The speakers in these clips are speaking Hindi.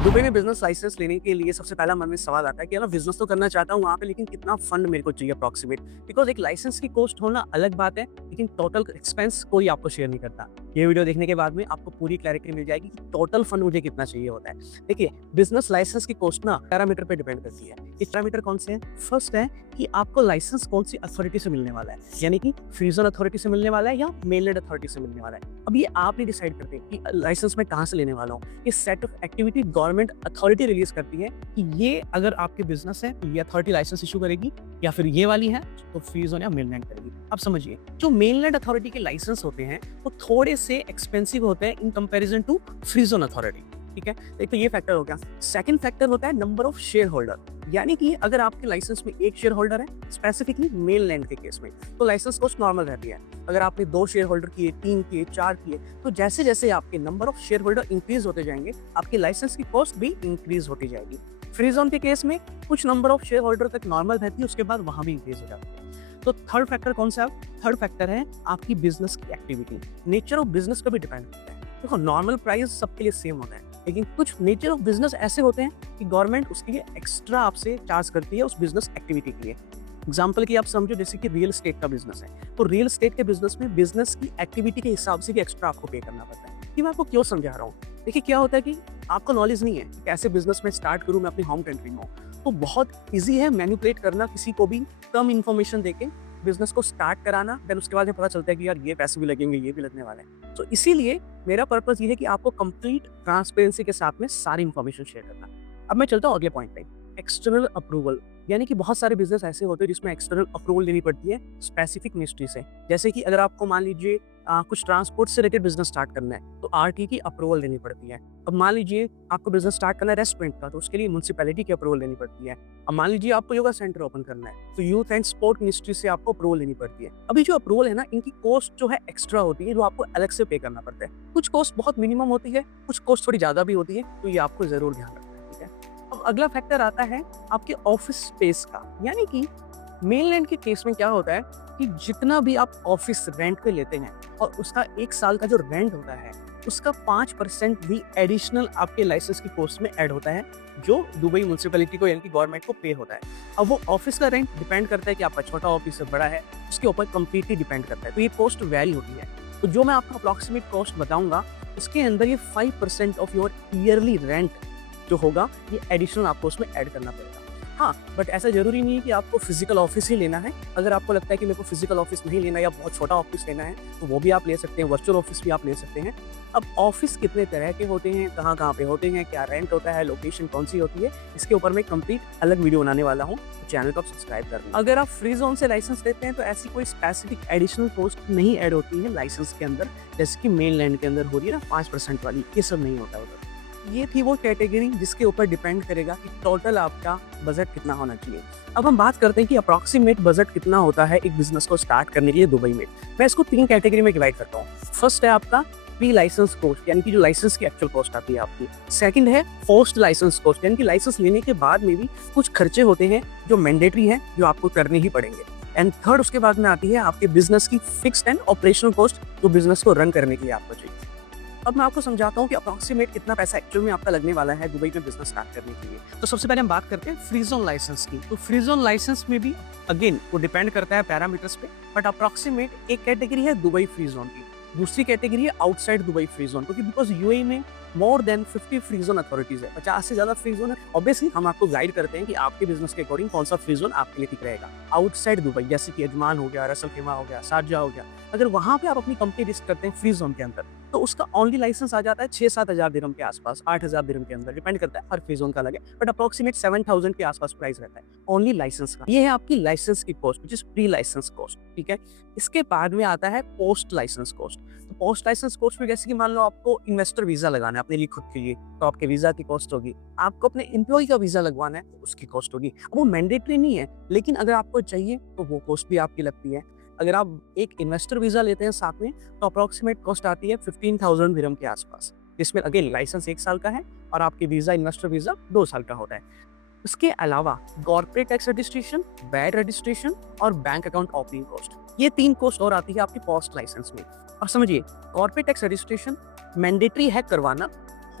दुबई में बिजनेस लाइसेंस लेने के लिए सबसे पहला मन में सवाल आता है कि यार बिजनेस तो करना चाहता हूँ वहाँ पे, लेकिन कितना फंड मेरे को चाहिए अप्रॉक्सीमेट। बिकॉज एक लाइसेंस की कॉस्ट होना अलग बात है, लेकिन टोटल एक्सपेंस कोई आपको शेयर नहीं करता। ये वीडियो देखने के बाद में आपको पूरी क्लैरिटी मिल जाएगी कि टोटल फंड मुझे कितना चाहिए होता है। देखिए, बिजनेस लाइसेंस की कॉस्ट ना पैरामीटर पे डिपेंड करती है। ये पैरामीटर कौन से हैं? फर्स्ट है कि आपको लाइसेंस कौन सी अथॉरिटी से मिलने वाला है, यानी कि फ्री जोन अथॉरिटी से मिलने वाला है या मेनलैंड अथॉरिटी से मिलने वाला है। अब ये आप ही डिसाइड करते हैं कि लाइसेंस मैं कहाँ से लेने वाला हूँ। ये set of activity government authority release करती है कि ये अगर आपके बिजनेस है तो ये अथॉरिटी लाइसेंस इशू करेगी, या फिर ये वाली है तो फ्री जोन या मेनलैंड करेगी। अब समझिए, जो मेनलैंड अथॉरिटी के लाइसेंस होते हैं वो थोड़े से एक्सपेंसिव होते हैं in comparison to free zone authority. ठीक है, एक तो ये फैक्टर हो गया। सेकंड फैक्टर होता है नंबर ऑफ शेयर होल्डर, यानी कि अगर आपके लाइसेंस में एक शेयर होल्डर है, स्पेसिफिकली मेनलैंड के केस में, तो लाइसेंस कॉस्ट नॉर्मल रहती है। अगर आपने 2 शेयर होल्डर किए, 3 किए, 4 किए, तो जैसे जैसे आपके number of share holder increase होते जाएंगे, आपकी लाइसेंस की कॉस्ट भी इंक्रीज होती जाएगी। फ्री जोन के केस में कुछ नंबर ऑफ शेयर होल्डर तक नॉर्मल रहती है, उसके बाद वहां भी इंक्रीज हो जाती है। तो थर्ड फैक्टर कौन सा है? थर्ड फैक्टर है आपकी बिजनेस की एक्टिविटी। नेचर ऑफ बिजनेस पे भी डिपेंड करता है। देखो, नॉर्मल प्राइस सबके लिए सेम होता है, लेकिन कुछ नेचर ऑफ बिजनेस ऐसे होते हैं कि गवर्नमेंट उसके लिए एक्स्ट्रा आपसे चार्ज करती है उस बिजनेस एक्टिविटी के लिए। एग्जाम्पल की आप समझो, जैसे कि रियल एस्टेट का बिजनेस है, तो रियल एस्टेट के बिजनेस में बिजनेस की एक्टिविटी के हिसाब से भी एक्स्ट्रा आपको पे करना पड़ता है। कि मैं आपको क्यों समझा रहा हूँ? देखिए, क्या होता है कि आपको नॉलेज नहीं है कि कैसे बिजनेस में स्टार्ट करूँ मैं अपनी होम कंट्री में, तो बहुत ईजी है मैनिपुलेट करना, किसी को भी कम इन्फॉर्मेशन देके बिजनेस को स्टार्ट कराना। देन उसके बाद पता चलता है कि यार ये पैसे भी लगेंगे, ये भी लगने वाले हैं। तो इसीलिए मेरा पर्पस ये है कि आपको कंप्लीट ट्रांसपेरेंसी के साथ में सारी इन्फॉर्मेशन शेयर करना। अब मैं चलता हूँ अगले पॉइंट पे, एक्सटर्नल अप्रूवल। यानी कि बहुत सारे बिजनेस ऐसे होते हैं जिसमें एक्सटर्नल अप्रूवल लेनी पड़ती है स्पेसिफिक मिनिस्ट्री से। जैसे कि अगर आपको मान लीजिए कुछ ट्रांसपोर्ट से रिलेटेड बिजनेस स्टार्ट करना है, तो आरटी की अप्रूवल लेनी पड़ती है। अब मान लीजिए आपको बिजनेस स्टार्ट करना है रेस्टोरेंट का, तो उसके लिए म्युनिसिपैलिटी की अप्रूवल लेनी पड़ती है। अब मान लीजिए आपको योगा सेंटर ओपन करना है, तो यूथ एंड स्पोर्ट मिनिस्ट्री से आपको अप्रूवल लेनी पड़ती है। अभी जो अप्रूवल है ना, इनकी कॉस्ट जो है एक्स्ट्रा होती है, जो आपको अलग से पे करना पड़ता है। कुछ कॉस्ट बहुत मिनिमम होती है, कुछ कॉस्ट थोड़ी ज्यादा भी होती है, तो ये आपको जरूर ध्यान रखना है। ठीक है, अब अगला फैक्टर आता है आपके ऑफिस स्पेस का। यानी कि मेनलैंड के केस में क्या होता है कि जितना भी आप ऑफिस रेंट पे लेते हैं और उसका 1 साल का जो रेंट होता है, उसका 5% भी एडिशनल आपके लाइसेंस की कॉस्ट में ऐड होता है, जो दुबई म्युनिसिपैलिटी को यानी कि गवर्नमेंट को पे होता है। अब वो ऑफिस का रेंट डिपेंड करता है कि आपका छोटा ऑफिस है, बड़ा है, उसके ऊपर कंप्लीटली डिपेंड करता है। तो ये कॉस्ट वैरी होती है। तो जो मैं आपको अप्रॉक्सीमेट कॉस्ट बताऊंगा, उसके अंदर ये 5% ऑफ योर ईयरली रेंट जो होगा, ये एडिशनल आपको उसमें ऐड करना पड़ेगा। हाँ, बट ऐसा जरूरी नहीं है कि आपको फिजिकल ऑफिस ही लेना है। अगर आपको लगता है कि मेरे को फिजिकल ऑफिस नहीं लेना या बहुत छोटा ऑफिस लेना है, तो वो भी आप ले सकते हैं, वर्चुअल ऑफिस भी आप ले सकते हैं। अब ऑफिस कितने तरह के होते हैं, कहाँ कहाँ पे होते हैं, क्या रेंट होता है, लोकेशन कौन सी होती है, इसके ऊपर मैं कंप्लीट अलग वीडियो बनाने वाला हूँ। चैनल को सब्सक्राइब कर लें। अगर आप फ्री जोन से लाइसेंस लेते हैं तो ऐसी कोई स्पेसिफिक एडिशनल कॉस्ट नहीं ऐड होती है लाइसेंस के अंदर, जैसे कि मेनलैंड के अंदर हो रही है ना 5% वाली, ये सब नहीं होता उधर। ये थी वो कैटेगरी जिसके ऊपर डिपेंड करेगा कि टोटल आपका बजट कितना होना चाहिए। अब हम बात करते हैं कि अप्रॉक्सीमेट बजट कितना होता है एक बिजनेस को स्टार्ट करने के लिए दुबई में। मैं इसको 3 कैटेगरी में डिवाइड करता हूँ। फर्स्ट है आपका प्री लाइसेंस कॉस्ट, यानी कि जो लाइसेंस की एक्चुअल कॉस्ट आती है आपकी। सेकंड है पोस्ट लाइसेंस कॉस्ट, यानी कि लाइसेंस लेने के बाद में भी कुछ खर्चे होते हैं जो मैंडेटरी हैं, जो आपको करने ही पड़ेंगे। एंड थर्ड उसके बाद में आती है आपके बिजनेस की फिक्स्ड एंड ऑपरेशनल कॉस्ट, जो बिजनेस को रन करने के लिए आपको चाहिए। अब मैं आपको समझाता हूँ कि अप्रॉक्सीमेट कितना पैसा एक्चुअल में आपका लगने वाला है दुबई में बिजनेस स्टार्ट करने के लिए। तो सबसे पहले हम बात करते हैं फ्री जोन लाइसेंस की। तो फ्री जोन लाइसेंस में भी अगेन वो डिपेंड करता है पैरामीटर्स पे, बट अप्रॉक्सीमेट एक कैटेगरी है दुबई फ्री जोन की, दूसरी कैटेगरी है आउटसाइड दुबई फ्री जोन, क्योंकि बिकॉज यूएई में more than 50 free zone authorities है, 50 से ज्यादा फ्री जोन है। ऑब्वियसली हम आपको गाइड करते हैं कि आपके बिजनेस के अकॉर्डिंग कौन सा फ्री जोन आपके लिए ठीक रहेगा। आउटसाइड दुबई जैसे कि अजमान हो गया, रसल खेमा हो गया, शारजा हो गया, अगर वहां पे आप अपनी कंपनी रजिस्टर करते हैं फ्री जोन के अंदर, तो उसका ओनली लाइसेंस आ जाता है 6-7 हज़ार दिरहम के आसपास, 8 हज़ार दिरहम के अंदर, डिपेंड करता है, हर फ्री जोन का अलग है, बट अप्रॉक्सीमेट 7,000 के आसपास प्राइस रहता है ओनली लाइसेंस का। ये है आपकी लाइसेंस की cost, which is pre licence cost. ठीक है, इसके बाद में आता है पोस्ट लाइसेंस कॉस्ट। तो पोस्ट लाइसेंस कॉस्ट में जैसे कि मान लो आपको इन्वेस्टर वीजा लगाना है अपने लिए खुद के लिए, तो आपके वीजा की कॉस्ट होगी। आपको अपने एम्प्लॉय का वीजा लगवाना है, तो उसकी कॉस्ट होगी। वो मैंडेटरी नहीं है, लेकिन अगर आपको चाहिए तो वो कॉस्ट भी आपकी लगती है। अगर आप एक इन्वेस्टर वीजा लेते हैं साथ में, तो अप्रॉक्सीमेट कॉस्ट आती है 15,000 दिरहम के आसपास, जिसमें अगेन लाइसेंस 1 साल का है और आपकी वीजा इन्वेस्टर वीजा 2 साल का होता है। इसके अलावा corporate tax registration, VAT registration और बैंक अकाउंट ओपनिंग कॉस्ट, ये 3 कॉस्ट और आती है आपकी पोस्ट लाइसेंस में। और समझिए, कॉर्पोरेट टैक्स रजिस्ट्रेशन मैंडेटरी है करवाना,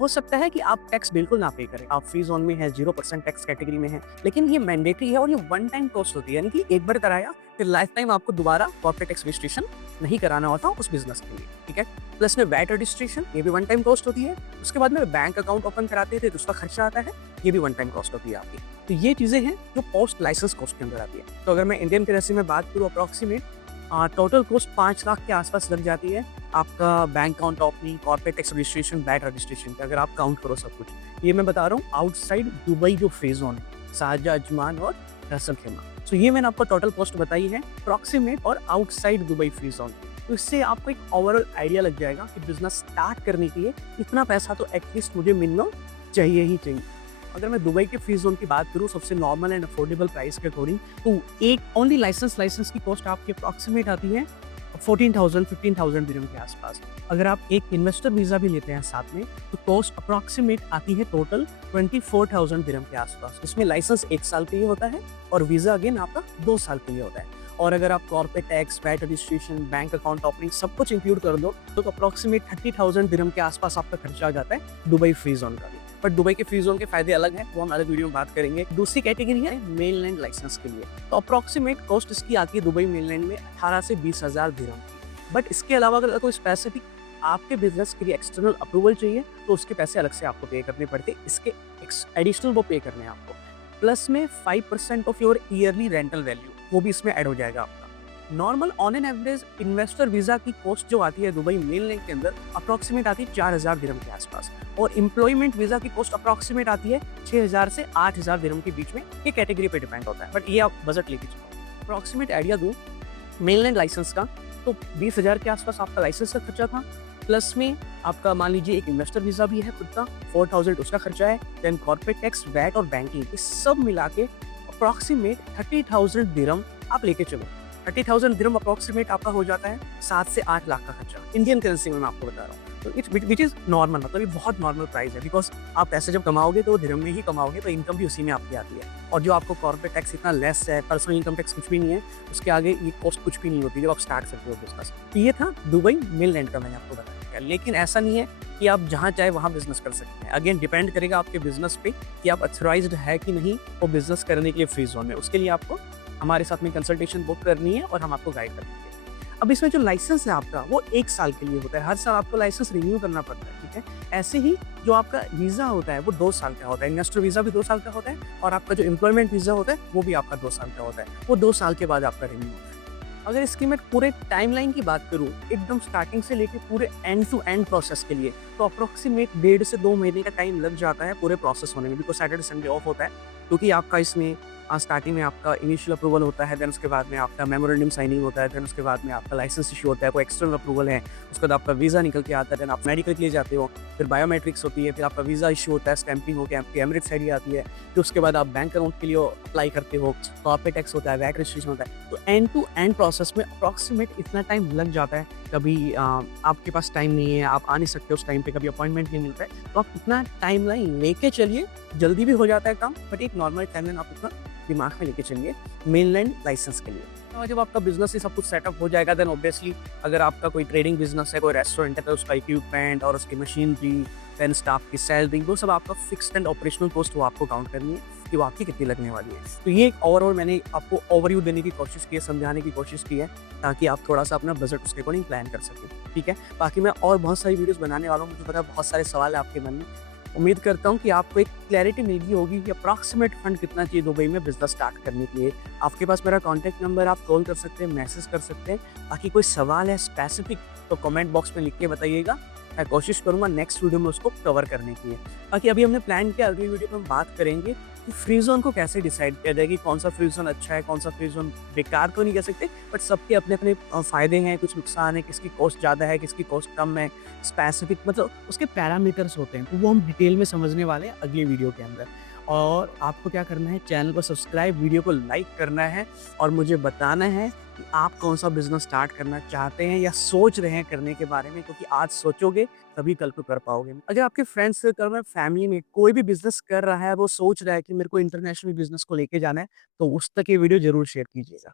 हो सकता है कि आप टैक्स बिल्कुल ना पे करें, आप फ्री ज़ोन में हैं, 0% टैक्स कैटेगरी में हैं, लेकिन ये मैंडेटरी है और ये वन टाइम कॉस्ट होती है, यानी कि एक बार कराया, फिर लाइफ टाइम आपको दोबारा कॉर्पोरेट टैक्स रजिस्ट्रेशन नहीं कराना होता उस बिज़नेस के लिए, ठीक है? प्लस में वैट रजिस्ट्रेशन, ये भी वन टाइम कॉस्ट होती है। उसके बाद में बैंक अकाउंट ओपन कराते थे, तो उसका खर्चा आता है, ये भी वन टाइम कॉस्ट होती है आपकी। तो ये चीज़ें हैं जो पोस्ट लाइसेंस कॉस्ट के अंदर आती है। तो अगर मैं इंडियन करेंसी में बात करूँ अप्रॉक्सिमेट टोटल कॉस्ट 5 लाख के आसपास लग जाती है। आपका bank account opening, corporate tax registration, VAT registration का अगर आप काउंट करो सब कुछ। ये मैं बता रहा हूँ आउटसाइड दुबई जो फ्री ज़ोन है, शारजाह, अजमान और रस अल खैमा। तो ये मैंने आपको टोटल कॉस्ट बताई है अप्रॉक्सिमेट और आउटसाइड दुबई फ्री ज़ोन। तो इससे आपको एक ओवरऑल आइडिया लग जाएगा कि बिज़नेस स्टार्ट करने के लिए इतना पैसा तो एटलीस्ट मुझे मिनिमम चाहिए ही चाहिए। अगर मैं दुबई के फ्री ज़ोन की बात करूँ सबसे नॉर्मल एंड अफोर्डेबल प्राइस के अकॉर्डिंग, तो एक ओनली लाइसेंस की कॉस्ट आपकी अप्रॉक्सिमेट आती है 14,000-15,000 दिरहम के आसपास। अगर आप एक इन्वेस्टर वीज़ा भी लेते हैं साथ में, तो कॉस्ट अप्रॉक्सिमेट आती है टोटल 24,000 दिरहम के आसपास। इसमें लाइसेंस 1 साल के लिए होता है और वीज़ा अगेन आपका 2 साल के लिए होता है। और अगर आप corporate tax, VAT registration, bank account opening सब कुछ इंक्लूड कर दो, तो अप्रॉक्सिमेट 30,000 दिरहम के आसपास आपका खर्चा आ जाता है दुबई फ्री ज़ोन का भी। बट दुबई के फ्री ज़ोन के फायदे अलग हैं, वो हम अलग वीडियो में बात करेंगे। दूसरी कैटेगरी है मेनलैंड लाइसेंस के लिए। तो अप्रॉक्सिमेट कॉस्ट इसकी आती है दुबई मेनलैंड में 18 से 20,000 दिरहम की। बट इसके अलावा अगर कोई स्पेसिफिक आपके बिजनेस के लिए एक्सटर्नल अप्रूवल चाहिए, तो उसके पैसे अलग से आपको पे करने पड़ते हैं। इसके एडिशनल वो पे करने हैं आपको। प्लस में 5% of your yearly rental value, वो भी इसमें ऐड हो जाएगा आपका। Normal on an average investor visa की कॉस्ट जो आती है दुबई मेनलैंड के अंदर अप्रॉक्सिमेट आती है 4,000 दिरहम के आसपास। और एम्प्लॉयमेंट वीज़ा की कॉस्ट अप्रॉक्सिमेट आती है 6,000 से 8,000 दिरहम के बीच में। ये कैटेगरी पे डिपेंड होता है, बट ये आप बजट लेके चलो। अप्रॉक्सिमेट आइडिया दूँ मेनलैंड लाइसेंस का, तो 20,000 के आसपास आपका लाइसेंस का खर्चा था। प्लस में आपका मान लीजिए एक इन्वेस्टर वीज़ा भी है खुद का, 4,000 उसका खर्चा है। देन कॉर्पोरेट टैक्स, वैट और बैंकिंग, ये सब मिला के अप्रॉक्सिमेट 30,000 दिरहम आप लेके चलो। 30,000 दिरहम अप्रॉक्सिमेट आपका हो जाता है 7 से 8 लाख का खर्चा इंडियन करेंसी में, मैं आपको बता रहा हूँ। तो इट्स विच इज़ नॉर्मल, मतलब ये बहुत नॉर्मल प्राइस है, बिकॉज आप पैसे जब कमाओगे तो दिरहम में ही कमाओगे, तो इनकम भी उसी में आपकी आती है। और जो आपको कॉर्पोरेट टैक्स इतना लेस है, पर्सनल इनकम टैक्स कुछ भी नहीं है, उसके आगे ये कॉस्ट कुछ भी नहीं होती जब आप स्टार्ट करते हो बिजनेस। तो ये था दुबई मेनलैंड का, मैंने आपको बताया। लेकिन ऐसा नहीं है कि आप जहाँ चाहे वहाँ बिजनेस कर सकते हैं। अगेन डिपेंड करेगा आपके बिजनेस पे कि आप अथोराइज्ड है कि नहीं वो बिजनेस करने के लिए फ्री जोन में। उसके लिए आपको हमारे साथ में कंसल्टेशन बुक करनी है और हम आपको गाइड कर देंगे। अब इसमें जो लाइसेंस है आपका वो 1 साल के लिए होता है, हर साल आपको लाइसेंस रिन्यू करना पड़ता है, ठीक है। ऐसे ही जो आपका वीज़ा होता है वो 2 साल का होता है, इन्वेस्टर वीज़ा भी 2 साल का होता है और आपका जो एम्प्लॉयमेंट वीज़ा होता है वो भी आपका 2 साल का होता है, वो 2 साल के बाद आपका रिन्यू होता है। अगर इसकी मैं पूरे टाइमलाइन की बात करूँ, एकदम स्टार्टिंग से लेके पूरे एंड टू एंड प्रोसेस के लिए, तो अप्रॉक्सिमेट 1.5 से 2 महीने का टाइम लग जाता है पूरे प्रोसेस होने में, बिकॉज सैटरडे संडे ऑफ होता है। क्योंकि आपका इसमें स्टार्टिंग में आपका इनिशियल अप्रूवल होता है, देन उसके बाद में आपका मेमोरेंडम साइनिंग होता है, देन उसके बाद में आपका लाइसेंस इशू होता है, कोई एक्सटर्नल अप्रूवल है, उसके बाद आपका वीज़ा निकल के आता है, देन आप मेडिकल के लिए जाते हो, फिर बायोमेट्रिक्स होती है, फिर आपका वीज़ा इशू होता है, स्टैंपिंग होकर आपकी एमिरेट्स आईडी आती है, फिर उसके बाद आप बैंक अकाउंट के लिए अप्लाई करते हो, कॉर्पोरेट टैक्स होता है, वैट रजिस्ट्रेशन होता है। तो एंड टू एंड प्रोसेस में अप्रॉक्सीमेट इतना टाइम लग जाता है। कभी आपके पास टाइम नहीं है, आप आ नहीं सकते उस टाइम पे, कभी अपॉइंटमेंट नहीं मिलता है, तो आप इतना टाइमलाइन लेके चलिए, जल्दी भी हो जाता है काम, बट एक नॉर्मल टाइमलाइन आप इतना दिमाग में लेके चलिए मेनलैंड लाइसेंस के लिए। और जब आपका बिजनेस ही सब कुछ सेटअप हो जाएगा, देन ऑब्वियसली अगर आपका कोई ट्रेडिंग बिजनेस है, कोई रेस्टोरेंट है, तो उसका इक्विपमेंट और उसकी मशीनरी, देन स्टाफ की सैलरी, वो सब आपका फिक्स्ड एंड ऑपरेशनल कॉस्ट वो आपको काउंट करनी है कि वो आपकी कितनी लगने वाली है। तो ये एक ओवरऑल मैंने आपको ओवरव्यू देने की कोशिश की है, समझाने की कोशिश की है, ताकि आप थोड़ा सा अपना बजट उसके अकॉर्डिंग प्लान कर सकें, ठीक है। बाकी मैं और बहुत सारी वीडियोस बनाने वाला हूँ, मुझे पता है बहुत सारे सवाल है आपके मन में। उम्मीद करता हूँ कि आपको एक क्लैरिटी मिल गई होगी कि अप्रॉक्सीमेट फंड कितना चाहिए दुबई में बिजनेस स्टार्ट करने के लिए। आपके पास मेरा कॉन्टैक्ट नंबर, आप कॉल कर सकते हैं, मैसेज कर सकते हैं। बाकी कोई सवाल है स्पेसिफिक तो कमेंट बॉक्स में लिख के बताइएगा, मैं कोशिश करूँगा नेक्स्ट वीडियो में उसको कवर करने की है। बाकी अभी हमने प्लान किया, अगली वीडियो में हम बात करेंगे कि फ्री जोन को कैसे डिसाइड किया जाए कि कौन सा फ्री जोन अच्छा है, कौन सा फ्री जोन बेकार तो नहीं कह सकते, बट सबके अपने अपने फ़ायदे हैं, कुछ नुकसान है, किसकी कॉस्ट ज़्यादा है, किसकी कॉस्ट कम है, स्पेसिफिक मतलब उसके पैरामीटर्स होते हैं, तो वो हम डिटेल में समझने वाले हैं अगली वीडियो के अंदर। और आपको क्या करना है, चैनल को सब्सक्राइब, वीडियो को लाइक करना है और मुझे बताना है कि आप कौन सा बिजनेस स्टार्ट करना चाहते हैं या सोच रहे हैं करने के बारे में, क्योंकि आज सोचोगे तभी कल को कर पाओगे। अगर आपके फ्रेंड्स सर्कल में, फैमिली में कोई भी बिजनेस कर रहा है, वो सोच रहा है कि मेरे को इंटरनेशनल बिजनेस को लेके जाना है, तो उस तक ये वीडियो जरूर शेयर कीजिएगा।